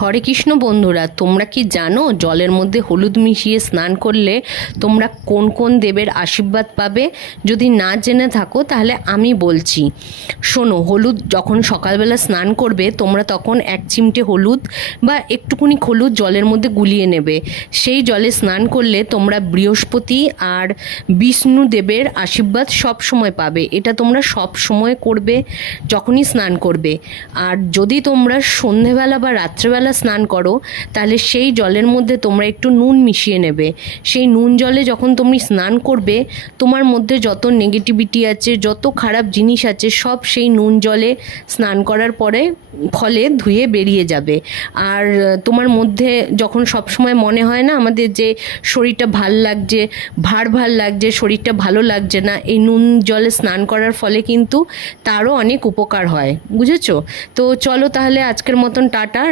হরে কৃষ্ণ বন্ধুরা, তোমরা কি জানো জলের মধ্যে হলুদ মিশিয়ে স্নান করলে তোমরা কোন কোন দেবের আশীর্বাদ পাবে? যদি না জেনে থাকো তাহলে আমি বলছি, শোনো। হলুদ যখন সকালবেলা স্নান করবে তোমরা তখন এক চিমটে হলুদ বা একটুকুনি হলুদ জলের মধ্যে গুলিয়ে নেবে। সেই জলে স্নান করলে তোমরা বৃহস্পতি আর বিষ্ণু দেবের আশীর্বাদ সব সময় পাবে। এটা তোমরা সব সময় করবে যখনই স্নান করবে। আর যদি তোমরা সন্ধেবেলা বা রাত্রেবেলা স্নান করো তাহলে সেই জলের মধ্যে তোমরা একটু নুন মিশিয়ে নেবে। সেই নুন জলে যখন তুমি স্নান করবে তোমার মধ্যে যত নেগেটিভিটি আছে, যত খারাপ জিনিস আছে, সব সেই নুন জলে স্নান করার ফলে ধুয়ে বেরিয়ে যাবে। আর তোমার মধ্যে যখন সব সময় মনে হয় না আমাদের যে শরীরটা ভাল লাগছে, ভার লাগছে, শরীরটা ভালো লাগছে না, এই নুন জলে স্নান করার ফলে কিন্তু তারও অনেক উপকার হয়। বুঝেছো? তো চলো তাহলে আজকের মতন টাটা।